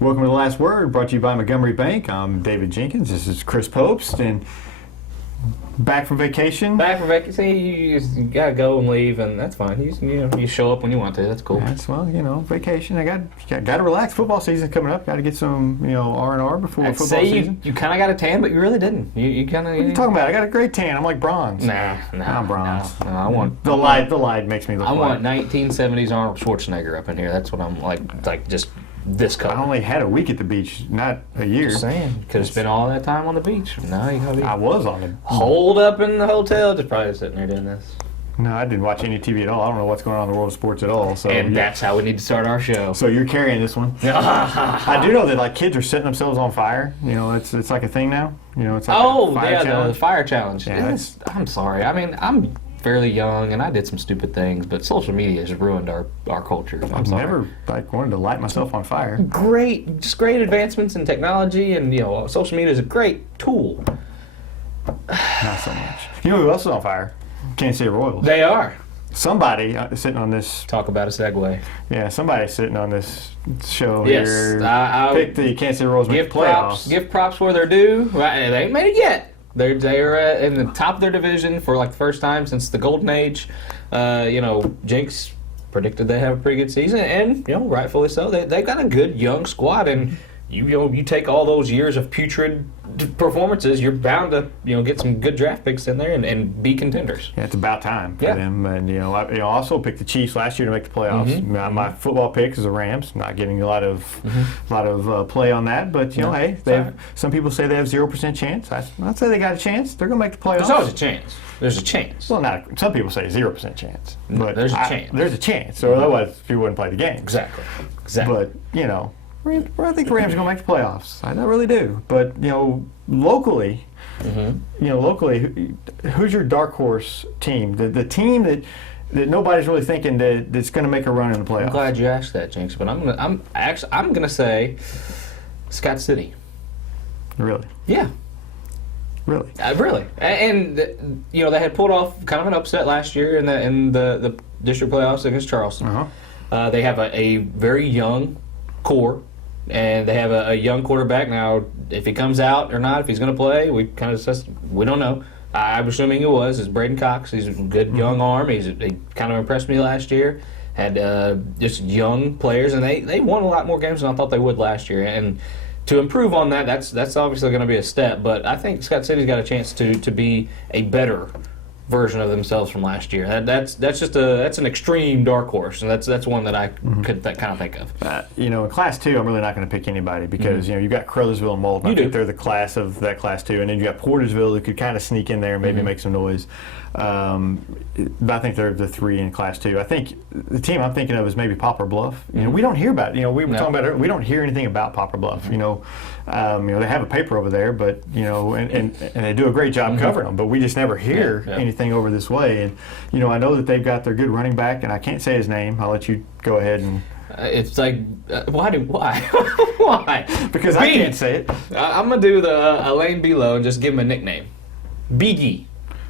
Welcome to The Last Word, brought to you by Montgomery Bank. I'm David Jenkins. This is Chris Popst, and back from vacation. Back from vacation. See, you gotta go and leave, and that's fine. You show up when you want to. That's cool. That's, well, vacation. I got to relax. Football season coming up. Got to get some, R&R before football season. You kind of got a tan, but you really didn't. You kind of. What are you talking about? I got a great tan. I'm like bronze. Nah, I'm bronze. No, I want the light makes me look. I want 1970s Arnold Schwarzenegger up in here. That's what I'm like just. This color. I only had a week at the beach, not a year. Just saying, could have spent all that time on the beach. Now you gotta be. I was on it. Holed up in the hotel, just probably sitting there doing this. No, I didn't watch any TV at all. I don't know what's going on in the world of sports at all. So that's how we need to start our show. So you're carrying this one. I do know that kids are setting themselves on fire. It's like a thing now. It's like a fire challenge. The fire challenge. Yeah, I'm sorry. I mean, I'm fairly young and I did some stupid things, but social media has ruined our culture. I've never wanted to light myself on fire. Great advancements in technology, and social media is a great tool. Not so much. You know who else is on fire? Kansas City Royals. They are. Somebody sitting on this. Talk about a segue. Yeah, somebody sitting on this show yes, here. I picked the Kansas City Royals to make the playoffs. Give props where they're due. Right, they ain't made it yet. They're in the top of their division for the first time since the Golden Age. Jinx predicted they have a pretty good season, and rightfully so. They've got a good young squad, and you take all those years of putrid performances, you're bound to get some good draft picks in there and be contenders. Yeah, it's about time for them. And I also picked the Chiefs last year to make the playoffs. Mm-hmm. My football pick is the Rams. I'm not giving you a lot of play on that, but hey, some people say they have 0% chance. I'd say they got a chance. They're going to make the playoffs. There's always a chance. There's a chance. Well, some people say 0% chance, but there's a chance. There's a chance, or otherwise people wouldn't play the game. Exactly. But I think the Rams are going to make the playoffs. I really do. But locally, who's your dark horse team? The team that nobody's really thinking that's going to make a run in the playoffs. I'm glad you asked that, Jinx. But I'm gonna say Scott City. Really? Yeah. Really? Really. And they had pulled off kind of an upset last year in the district playoffs against Charleston. Uh-huh. They have a very young core. And they have a young quarterback now. If he comes out or not, if he's going to play, we don't know. I'm assuming he was. It's Braden Cox. He's a good young arm. He kind of impressed me last year. Had just young players, and they won a lot more games than I thought they would last year. And to improve on that, that's obviously going to be a step. But I think Scott City's got a chance to be a better version of themselves from last year. That's an extreme dark horse, and that's one that I could kind of think of. In Class 2, I'm really not going to pick anybody because you've got Caruthersville and Malden. I think they're the class of that Class 2, and then you got Portersville that could kind of sneak in there and maybe make some noise. But I think they're the 3 in Class 2. I think the team I'm thinking of is maybe Poplar Bluff. We don't hear about it. We were talking about it. We don't hear anything about Poplar Bluff. They have a paper over there, but and they do a great job covering them. But we just never hear anything over this way. And I know that they've got their good running back, and I can't say his name. I'll let you go ahead and. It's like why? Why? Because I can't say it. I'm gonna do the Elaine Below and just give him a nickname. Biggie.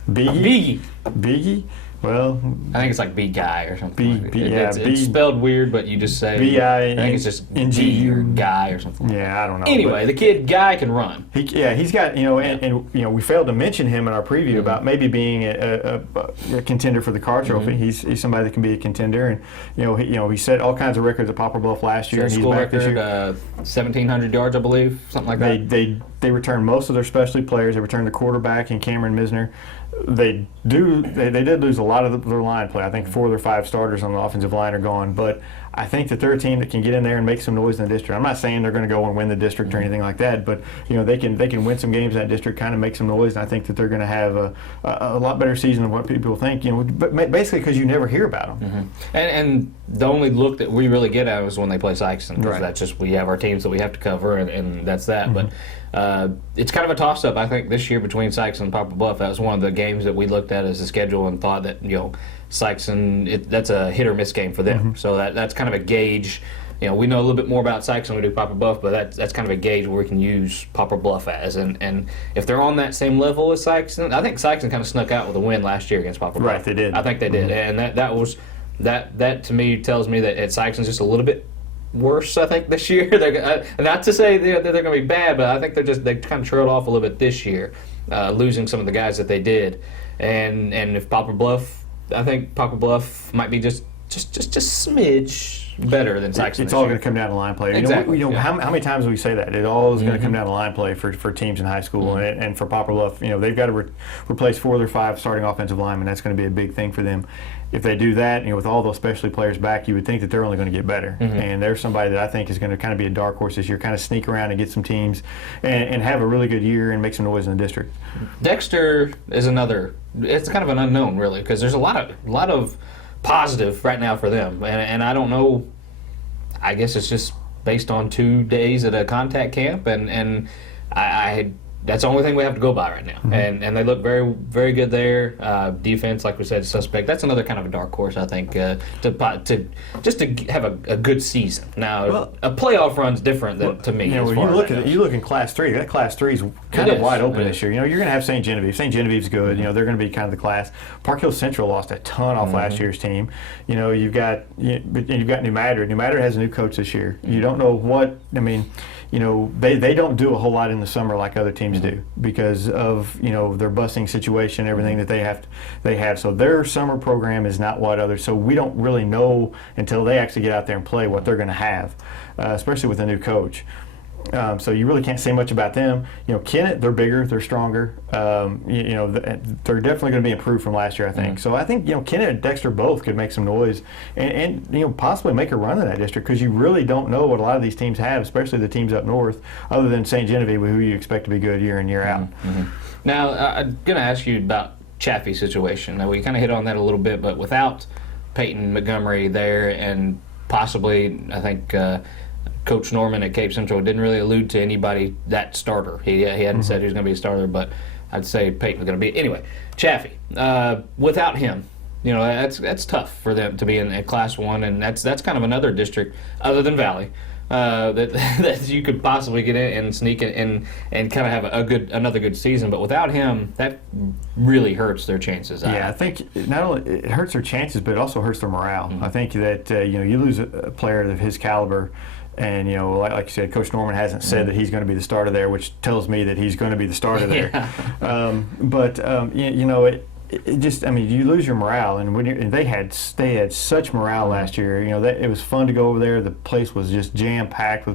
Biggie? Well, I think it's like Big Guy or something. It's spelled weird, but you just say B-I. I think it's just G or Guy or something. Yeah, I don't know. Anyway, the kid Guy can run. He's got and we failed to mention him in our preview about maybe being a contender for the Carr Trophy. He's somebody that can be a contender, and he set all kinds of records at Poplar Bluff last year. And he's back this year. 1,700 yards, I believe, something like that. They returned most of their specialty players. They returned the quarterback and Cameron Misner. They did lose a lot of their line play. I think 4 of their 5 starters on the offensive line are gone. But I think that they're a team that can get in there and make some noise in the district. I'm not saying they're going to go and win the district or anything like that, but they can win some games in that district, kind of make some noise. And I think that they're going to have a lot better season than what people think. But basically because you never hear about them. And the only look that we really get at is when they play Sykeston. Because that's just we have our teams that we have to cover, and that's that. But it's kind of a toss-up, I think, this year between Sykeston and Poplar Bluff. That was one of the games that we looked at as a schedule and thought that Sykeston, that's a hit or miss game for them. So that's kind of a gauge. We know a little bit more about Sykeston than we do Poplar Bluff, but that's kind of a gauge where we can use Poplar Bluff as. And if they're on that same level as Sykeston, I think Sykeston kind of snuck out with a win last year against Poplar Bluff. Right, they did. I think they did, and that to me tells me that Sykeston's just a little bit worse, I think, this year. Not to say they're going to be bad, but I think they kind of trailed off a little bit this year, losing some of the guys that they did. And if I think Poplar Bluff might be just smidge better than Saxon. It's all going to come down to line play. Exactly. How many times do we say that? It all is going to come down to line play for teams in high school, and for Poplar Bluff, they've got to replace 4 of their 5 starting offensive linemen. That's going to be a big thing for them. If they do that, with all those specialty players back, you would think that they're only going to get better. And there's somebody that I think is going to kind of be a dark horse this year, kind of sneak around and get some teams and have a really good year and make some noise in the district. Dexter is another. It's kind of an unknown, really, because there's a lot of positive right now for them, and I don't know. I guess it's just based on 2 days at a contact camp, and I that's the only thing we have to go by right now. And they look very, very good there. Defense, like we said, suspect. That's another kind of a dark horse, I think, to have a good season. Now, a playoff run's different to me. You look in Class 3. That Class 3 is kind of wide open this year. You're going to have St. Genevieve. St. Genevieve's good. They're going to be kind of the class. Park Hill Central lost a ton off last year's team. You've got New Madrid. New Madrid has a new coach this year. You don't know what. They don't do a whole lot in the summer like other teams do because of their busing situation, everything that they have. So their summer program is not what others. So we don't really know until they actually get out there and play what they're going to have, especially with a new coach. So you really can't say much about them. Kennett, they're bigger, they're stronger. They're definitely going to be improved from last year, I think. So I think Kennett and Dexter both could make some noise and possibly make a run in that district because you really don't know what a lot of these teams have, especially the teams up north, other than St. Genevieve, who you expect to be good year in year out. Now I'm going to ask you about Chaffee's situation. Now we kind of hit on that a little bit, but without Peyton Montgomery there and possibly, I think. Coach Norman at Cape Central didn't really allude to anybody that starter. He hadn't said he was going to be a starter, but I'd say Peyton was going to be. Anyway, Chaffee, without him, that's tough for them to be in Class 1, and that's kind of another district other than Valley that you could possibly get in and sneak in and kind of have another good season. But without him, that really hurts their chances. Yeah, I think not only it hurts their chances, but it also hurts their morale. I think that you lose a player of his caliber. And, like you said, Coach Norman hasn't said that he's going to be the starter there, which tells me that he's going to be the starter there. It just, you lose your morale. And they had such morale last year. It was fun to go over there. The place was just jam-packed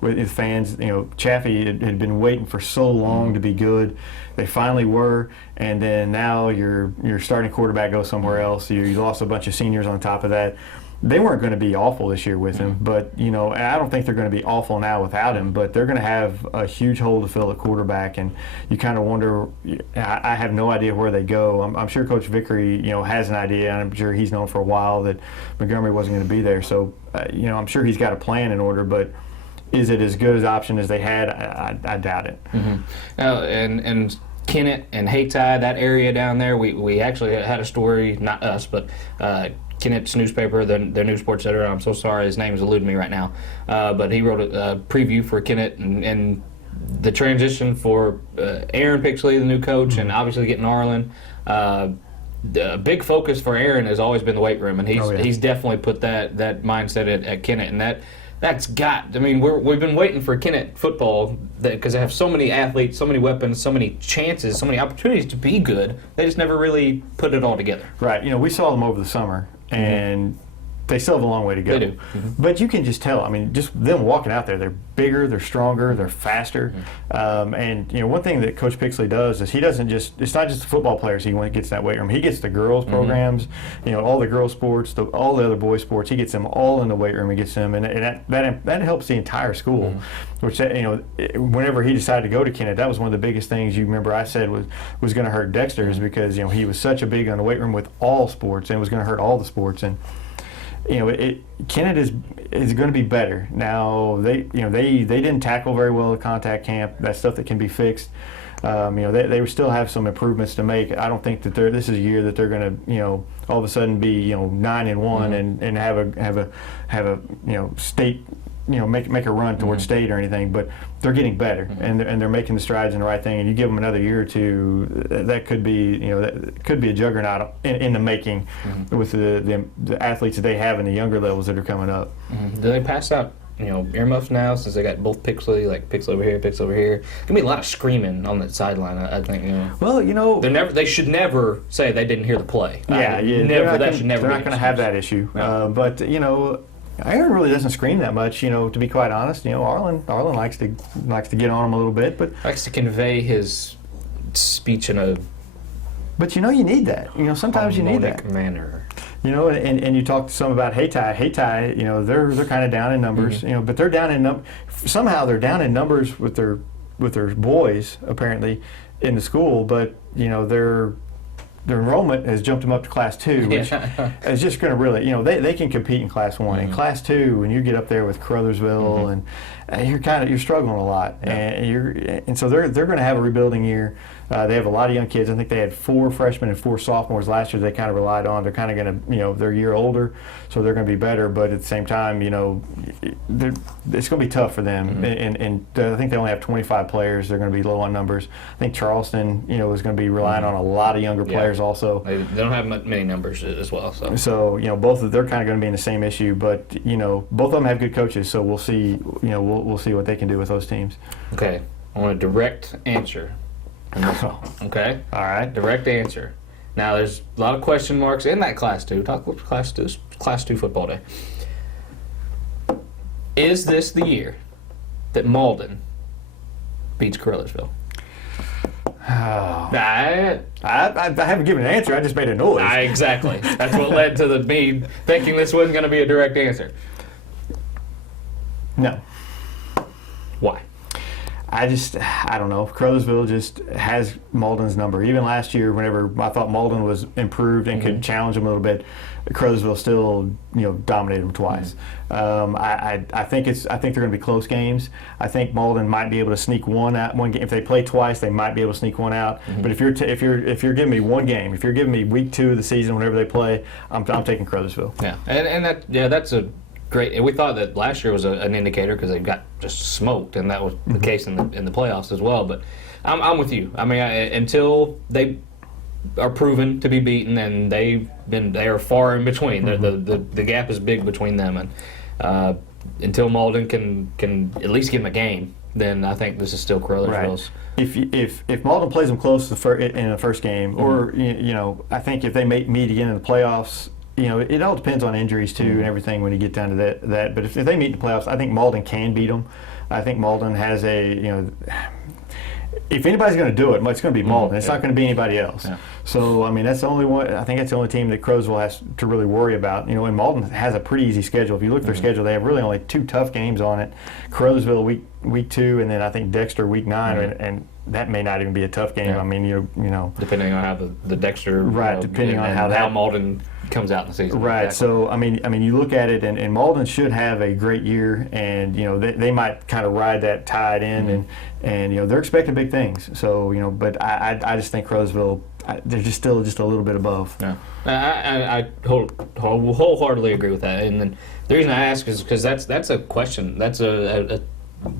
with fans. Chaffee had been waiting for so long to be good. They finally were. And then now your starting quarterback goes somewhere else. You lost a bunch of seniors on top of that. They weren't going to be awful this year with him, but I don't think they're going to be awful now without him. But they're going to have a huge hole to fill at quarterback, and you kind of wonder. I have no idea where they go. I'm sure Coach Vickery, has an idea, and I'm sure he's known for a while that Montgomery wasn't going to be there. So, I'm sure he's got a plan in order, but. Is it as good an option as they had? I doubt it. Now, and Kennett and Haytide, that area down there, we actually had a story, not us, but Kennett's newspaper, their news sports editor. I'm so sorry, his name is eluding me right now. But he wrote a preview for Kennett and the transition for Aaron Pixley, the new coach, and obviously getting Arlen. The big focus for Aaron has always been the weight room, and he's definitely put that mindset at Kennett, and that's got. We've been waiting for Kennett football because they have so many athletes, so many weapons, so many chances, so many opportunities to be good. They just never really put it all together. Right. We saw them over the summer, and they still have a long way to go. They do. But you can just tell. Just them walking out there, they're bigger, they're stronger, they're faster. And one thing that Coach Pixley does is he doesn't just. It's not just the football players he gets in that weight room. He gets the girls programs, all the girls sports, all the other boys sports. He gets them all in the weight room. He gets them, and that helps the entire school. Which whenever he decided to go to Kennett, that was one of the biggest things you remember I said was going to hurt Dexter is because he was such a big on the weight room with all sports and it was going to hurt all the sports and. Kennett is going to be better now. They didn't tackle very well at contact camp. That's stuff that can be fixed. They still have some improvements to make. I don't think that this is a year that they're going to all of a sudden be 9-1 and have a state make a run towards state or anything, but they're getting better and they're making the strides in the right thing. And you give them another year or two, that could be that could be a juggernaut in the making with the athletes that they have in the younger levels that are coming up. Do they pass out earmuffs now since they got both Pixley, like picks over here, picks over here? Gonna be a lot of screaming on that sideline, I think. Well, they should never say they didn't hear the play. Yeah, they're not going to have that issue. No. But Aaron really doesn't scream that much. To be quite honest, Arlen likes to get on him a little bit, but likes to convey his speech in a. But you need that. Sometimes you need that manner. And you talk to some about Hayti, they're kind of down in numbers, but they're down in somehow they're down in numbers with their boys apparently in the school, but their enrollment has jumped them up to Class 2, which is just going to really, they can compete in Class 1. In Class 2, when you get up there with Caruthersville, and you're struggling a lot, and so they're going to have a rebuilding year. They have a lot of young kids. I think they had 4 freshmen and 4 sophomores last year. They kind of relied on. They're kind of going to, they're a year older, so they're going to be better. But at the same time, it's going to be tough for them. And I think they only have 25 players. They're going to be low on numbers. I think Charleston, is going to be relying on a lot of younger players also. They don't have many numbers as well. So they're kind of going to be in the same issue. But both of them have good coaches. So we'll see. We'll see what they can do with those teams. Okay, I want a direct answer. Okay. All right. Direct answer. Now, there's a lot of question marks in that Class 2. Talk about Class 2 football day. Is this the year that Malden beats Caruthersville? Oh. I haven't given an answer. I just made a noise. Exactly. That's what led to me thinking this wasn't going to be a direct answer. No. Why? I don't know. Caruthersville just has Malden's number. Even last year, whenever I thought Malden was improved and could challenge them a little bit, Caruthersville still, dominated them twice. I think they're going to be close games. I think Malden might be able to sneak one game. If they play twice, they might be able to sneak one out. But if you're giving me one game, if you're giving me week 2 of the season, whenever they play, I'm taking Caruthersville. Yeah, and that's a great. And we thought that last year was an indicator because they got just smoked, and that was the case in the playoffs as well. But I'm with you. I mean, until they are proven to be beaten, and they are far in between. The gap is big between them, and until Malden can at least give them a game, then I think this is still Caruthersville's. Right. If Malden plays them close in the first game, or I think if they meet again in the playoffs. It all depends on injuries too and everything when you get down to that. But if they meet in the playoffs, I think Malden can beat them. I think Malden has if anybody's going to do it, it's going to be Malden. It's not going to be anybody else. Yeah. So that's the only one. I think that's the only team that Caruthersville has to really worry about. And Malden has a pretty easy schedule. If you look at their schedule, they have really only 2 tough games on it. Caruthersville week 2, and then I think Dexter week 9, and that may not even be a tough game. Yeah. Depending on how the Dexter depending on how Malden comes out in the season. Right. Exactly. So you look at it, and Malden should have a great year, and they might kind of ride that tide in, and they're expecting big things. So but I just think Caruthersville, they're just still a little bit above. Yeah. I wholeheartedly agree with that, and then the reason I ask is because that's a question. That's a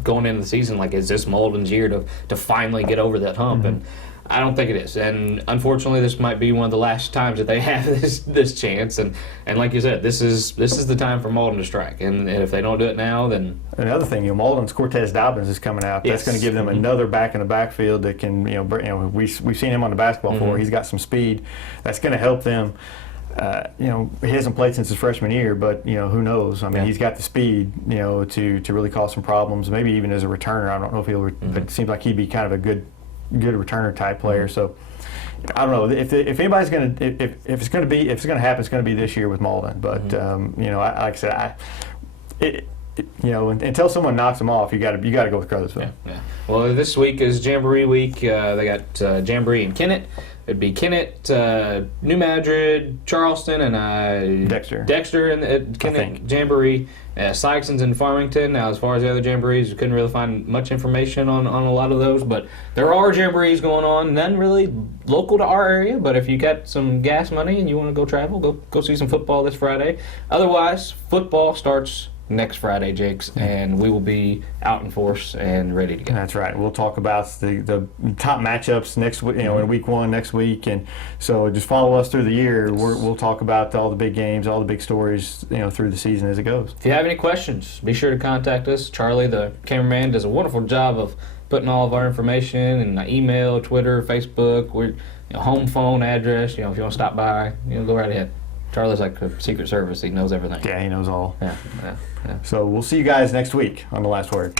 going into the season, like, is this Malden's year to finally get over that hump? And I don't think it is. And unfortunately, this might be one of the last times that they have this chance. And like you said, this is the time for Malden to strike. And if they don't do it now, then another thing, Malden's Cortez Dobbins is coming out. Yes. That's going to give them another back in the backfield that can, we've seen him on the basketball floor. He's got some speed. That's going to help them. He hasn't played since his freshman year, but who knows? He's got the speed, to really cause some problems. Maybe even as a returner, I don't know if he'll. It seems like he'd be kind of a good returner type player. So I don't know if anybody's going to if it's going to happen, it's going to be this year with Malden. But like I said, until someone knocks them off, you got to go with Caruthersville. Yeah. Well, this week is Jamboree week. They got Jamboree in Kennett. It'd be Kennett, New Madrid, Charleston, and Dexter in Kennett Jamboree. Sykeston's in Farmington. Now, as far as the other Jamborees, we couldn't really find much information on a lot of those, but there are Jamborees going on. None really local to our area, but if you got some gas money and you want to go travel, go see some football this Friday. Otherwise, football starts next Friday, Jakes, and we will be out in force and ready to go. That's right. We'll talk about the top matchups next week, in week 1 next week, and so just follow us through the year. We'll talk about all the big games, all the big stories, through the season as it goes. If you have any questions, be sure to contact us. Charlie, the cameraman, does a wonderful job of putting all of our information and email, Twitter, Facebook, we're home phone address. If you want to stop by, go right ahead. Charlie's like a Secret Service. He knows everything. Yeah, he knows all. Yeah. So we'll see you guys next week on The Last Word.